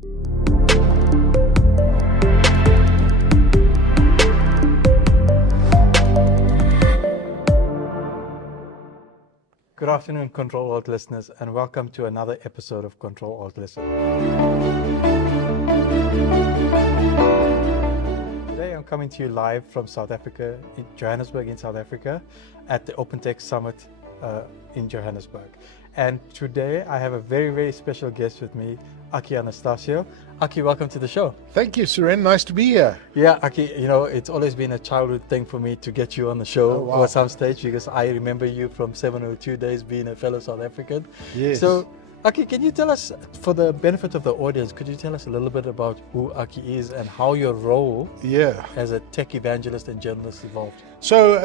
Good afternoon, Control Alt listeners, and welcome to another episode of Control Alt Listen. Today I'm coming to you live from South Africa, in Johannesburg in South Africa, at the OpenText Summit in Johannesburg. And today I have a very, very special guest with me, Aki Anastasiou. Aki, welcome to the show. Thank you, Suren. Nice to be here. Yeah, Aki, you know, it's always been a childhood thing for me to get you on the show at some stage, because I remember you from 702 days being a fellow South African. Yes. So, Aki, can you tell us, for the benefit of the audience, could you tell us a little bit about who Aki is and how your role as a tech evangelist and journalist evolved? So,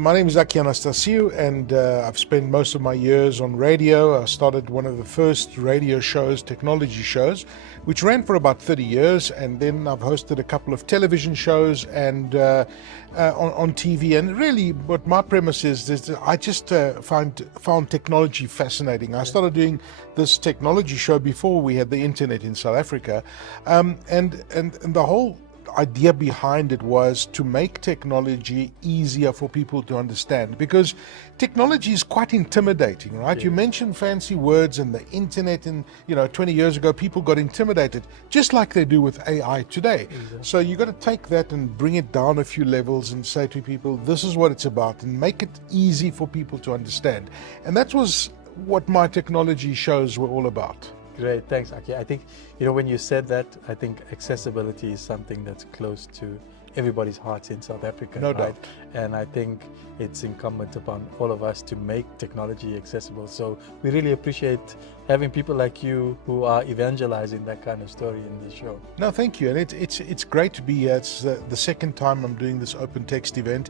my name is Aki Anastasiou, and I've spent most of my years on radio. I started one of the first radio shows, technology shows, which ran for about 30 years, and then I've hosted a couple of television shows and on TV. And really, what my premise is that I just found technology fascinating. I started doing this technology show before we had the internet in South Africa, and the whole idea behind it was to make technology easier for people to understand, because technology is quite intimidating, right? Yeah. You mentioned fancy words and the internet, and 20 years ago people got intimidated, just like they do with AI today. Exactly. So you got to take that and bring it down a few levels and say to people, this is what it's about, and make it easy for people to understand. And that was what my technology shows were all about. Great, thanks, Aki. I think, when you said that, I think accessibility is something that's close to everybody's hearts in South Africa. No doubt. And I think it's incumbent upon all of us to make technology accessible. So we really appreciate having people like you who are evangelizing that kind of story in this show. No, thank you. And it's great to be here. It's the second time I'm doing this OpenText event.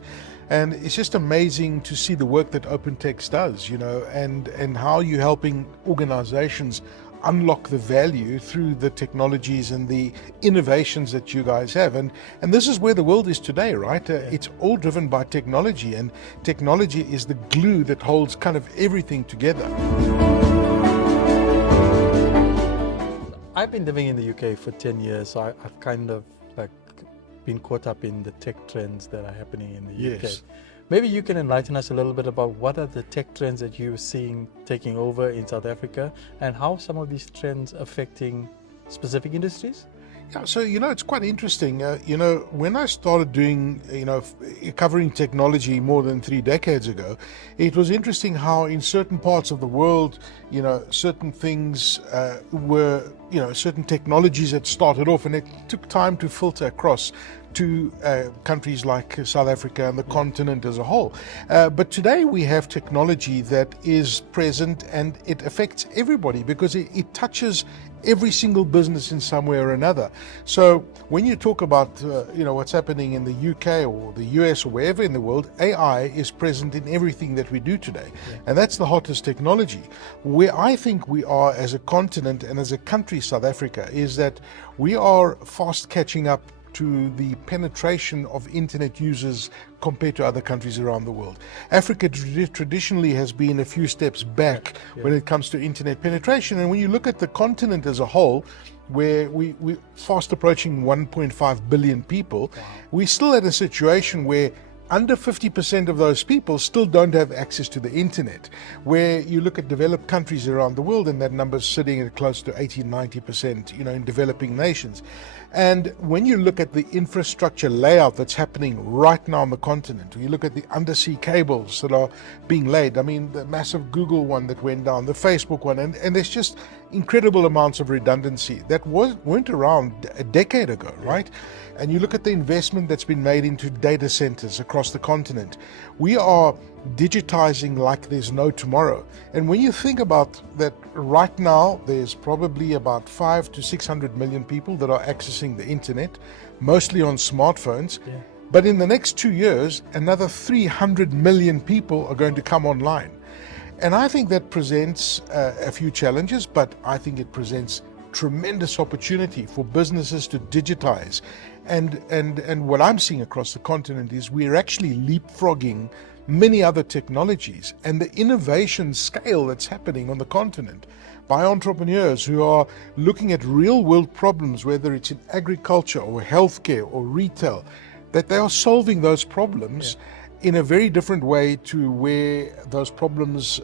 And it's just amazing to see the work that OpenText does, and how you're helping organizations unlock the value through the technologies and the innovations that you guys have. And this is where the world is today, right? It's all driven by technology, and technology is the glue that holds kind of everything together. I've been living in the UK for 10 years, so I've kind of been caught up in the tech trends that are happening in the UK. Yes. Maybe you can enlighten us a little bit about what are the tech trends that you're seeing taking over in South Africa, and how some of these trends affecting specific industries? Yeah, so it's quite interesting. When I started doing, covering technology more than 3 decades ago, it was interesting how in certain parts of the world, certain things were, certain technologies that started off, and it took time to filter across to countries like South Africa and the continent as a whole. But today we have technology that is present, and it affects everybody because it touches every single business in some way or another. So when you talk about what's happening in the UK or the US or wherever in the world, AI is present in everything that we do today. Yeah. And that's the hottest technology. Where I think we are as a continent and as a country, South Africa, is that we are fast catching up to the penetration of internet users compared to other countries around the world. Africa traditionally has been a few steps back when it comes to internet penetration, and when you look at the continent as a whole, where we're fast approaching 1.5 billion people, we're still at a situation where under 50% of those people still don't have access to the internet. Where you look at developed countries around the world, and that number's sitting at close to 80-90%, in developing nations. And when you look at the infrastructure layout that's happening right now on the continent, when you look at the undersea cables that are being laid, I mean, the massive Google one that went down, the Facebook one, and there's just incredible amounts of redundancy that weren't around a decade ago, right? And you look at the investment that's been made into data centers across the continent. We are digitizing like there's no tomorrow. And when you think about that, right now there's probably about 500 to 600 million people that are accessing the internet, mostly on smartphones. Yeah. But in the next 2 years, another 300 million people are going to come online. And I think that presents a few challenges, but I think it presents tremendous opportunity for businesses to digitize. And what I'm seeing across the continent is we're actually leapfrogging many other technologies, and the innovation scale that's happening on the continent, by entrepreneurs who are looking at real world problems, whether it's in agriculture or healthcare or retail, that they are solving those problems in a very different way to where those problems,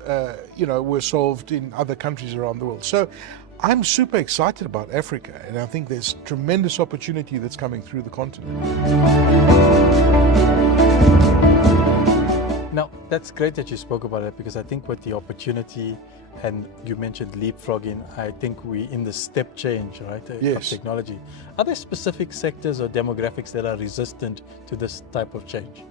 were solved in other countries around the world. So I'm super excited about Africa, and I think there's tremendous opportunity that's coming through the continent. Now, that's great that you spoke about it, because I think with the opportunity, and you mentioned leapfrogging, I think we're in the step change, right, of technology. Are there specific sectors or demographics that are resistant to this type of change?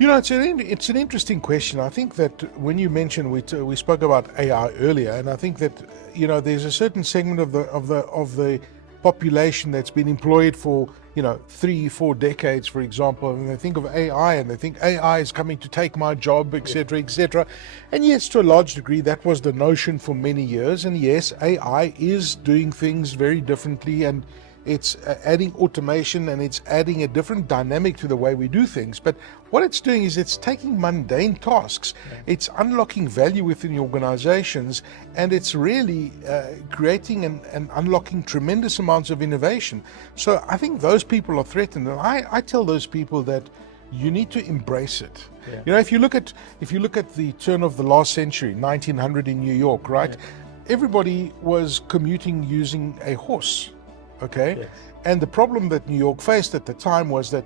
It's an interesting question. I think that when you mentioned, we spoke about AI earlier, and I think that there's a certain segment of the population that's been employed for 3-4 decades, for example, and they think of AI and they think AI is coming to take my job, etc., etc. And yes, to a large degree, that was the notion for many years. And yes, AI is doing things very differently, and it's adding automation, and it's adding a different dynamic to the way we do things. But what it's doing is it's taking mundane tasks, it's unlocking value within organizations, and it's really creating and unlocking tremendous amounts of innovation. So I think those people are threatened, and I tell those people that you need to embrace it. If you look at the turn of the last century, 1900 in New York, right? Everybody was commuting using a horse. And the problem that New York faced at the time was that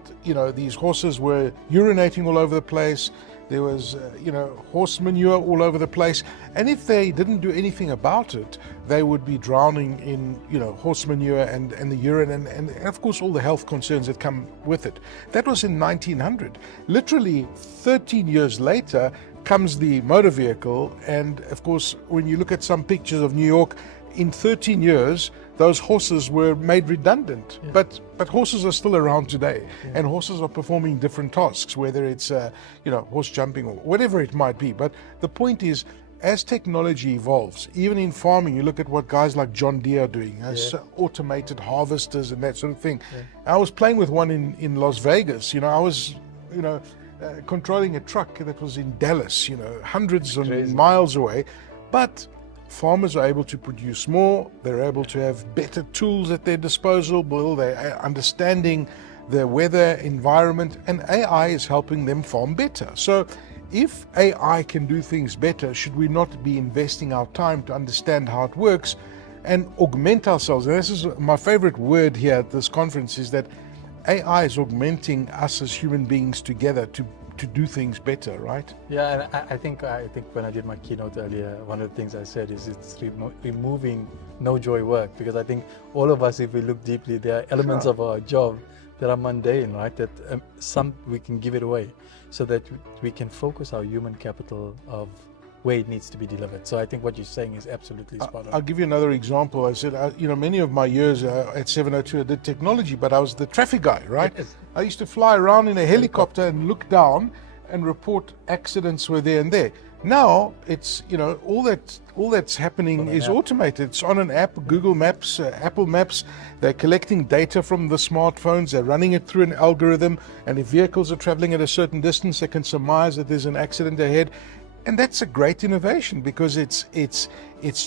these horses were urinating all over the place. There was horse manure all over the place, and if they didn't do anything about it, they would be drowning in horse manure and the urine, and of course all the health concerns that come with it. That was in 1900. Literally 13 years later comes the motor vehicle, and of course when you look at some pictures of New York, in 13 years, those horses were made redundant, but horses are still around today, and horses are performing different tasks, whether it's horse jumping or whatever it might be. But the point is, as technology evolves, even in farming, you look at what guys like John Deere are doing, automated harvesters and that sort of thing. I was playing with one in Las Vegas. I was controlling a truck that was in Dallas, hundreds of miles away, but farmers are able to produce more, they're able to have better tools at their disposal, they're understanding the weather environment, and AI is helping them farm better. So if AI can do things better, should we not be investing our time to understand how it works and augment ourselves? And this is my favorite word here at this conference, is that AI is augmenting us as human beings together to do things better, right? Yeah, and I think when I did my keynote earlier, one of the things I said is it's removing no joy work, because I think all of us, if we look deeply, there are elements of our job that are mundane, right? That some we can give it away, so that we can focus our human capital of where it needs to be delivered. So I think what you're saying is absolutely spot on. I'll give you another example. I said, many of my years at 702, I did technology, but I was the traffic guy, right? Yes. I used to fly around in a helicopter and look down and report accidents were there and there. Now it's, all that's happening is automated. It's on an app, Google Maps, Apple Maps. They're collecting data from the smartphones. They're running it through an algorithm. And if vehicles are traveling at a certain distance, they can surmise that there's an accident ahead. And that's a great innovation, because it's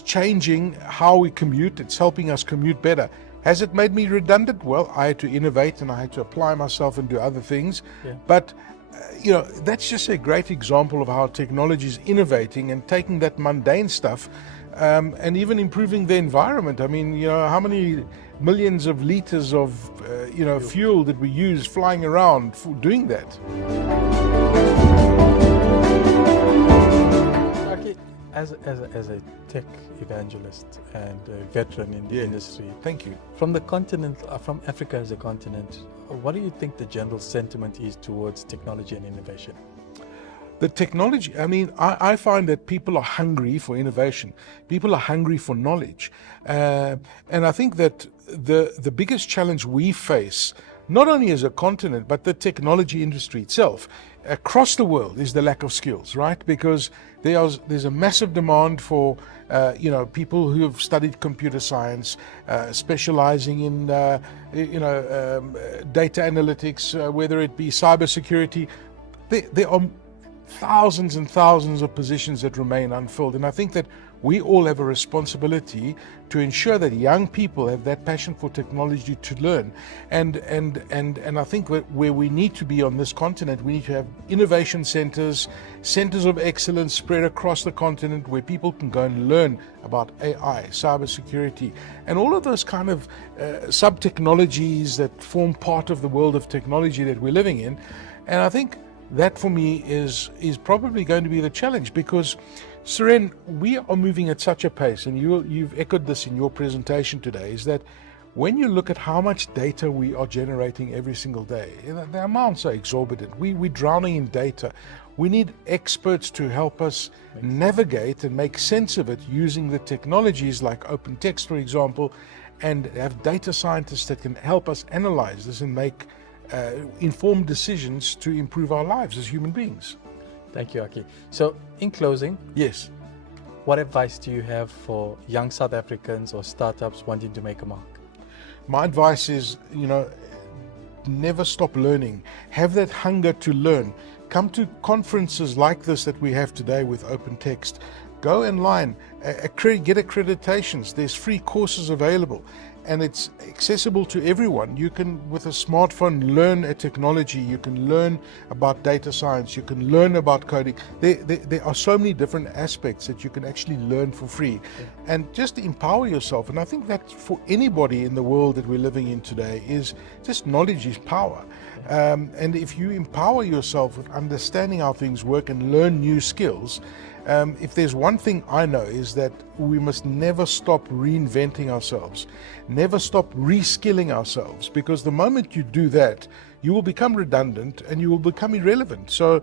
changing how we commute. It's helping us commute better. Has it made me redundant? Well, I had to innovate and I had to apply myself and do other things. But that's just a great example of how technology is innovating and taking that mundane stuff and even improving the environment. I mean, how many millions of liters of fuel did we use flying around for doing that? As a tech evangelist and a veteran in the industry, thank you. From the continent, from Africa as a continent, what do you think the general sentiment is towards technology and innovation? The technology, I find that people are hungry for innovation. People are hungry for knowledge. And I think that the biggest challenge we face, not only as a continent, but the technology industry itself, across the world, is the lack of skills, right? Because there's a massive demand for people who have studied computer science, specializing in data analytics, whether it be cybersecurity. There are thousands and thousands of positions that remain unfilled, and I think that we all have a responsibility to ensure that young people have that passion for technology to learn. And I think where we need to be on this continent, we need to have innovation centers, centers of excellence spread across the continent where people can go and learn about AI, cybersecurity, and all of those kind of sub-technologies that form part of the world of technology that we're living in. And I think that for me is probably going to be the challenge, because Suren, we are moving at such a pace, and you've echoed this in your presentation today, is that when you look at how much data we are generating every single day, the amounts are exorbitant. We're drowning in data. We need experts to help us navigate and make sense of it using the technologies like OpenText, for example, and have data scientists that can help us analyze this and make informed decisions to improve our lives as human beings. Thank you, Aki. So, in closing, yes, what advice do you have for young South Africans or startups wanting to make a mark? My advice is, never stop learning. Have that hunger to learn. Come to conferences like this that we have today with OpenText. Go online, get accreditations. There's free courses available, and it's accessible to everyone. You can, with a smartphone, learn a technology. You can learn about data science. You can learn about coding. There are so many different aspects that you can actually learn for free, and just empower yourself. And I think that for anybody in the world that we're living in today, is just knowledge is power. And if you empower yourself with understanding how things work and learn new skills, if there's one thing I know, is that we must never stop reinventing ourselves, never stop reskilling ourselves, because the moment you do that, you will become redundant and you will become irrelevant. So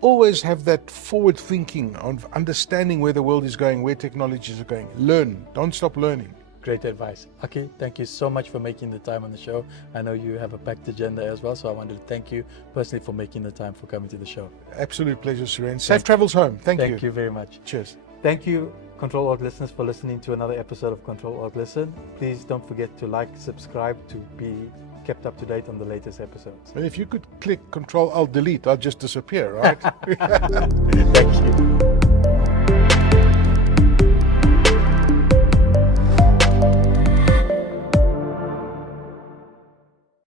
always have that forward thinking of understanding where the world is going, where technologies are going. Learn, don't stop learning. Great advice. Aki, thank you so much for making the time on the show. I know you have a packed agenda as well, so I wanted to thank you personally for making the time for coming to the show. Absolute pleasure, Suren. Safe travels home. Thank you. Thank you very much. Cheers. Thank you, Control Alt listeners, for listening to another episode of Control Alt Listen. Please don't forget to like, subscribe to be kept up to date on the latest episodes. And if you could click Control Alt Delete, I'll just disappear, right? Thank you.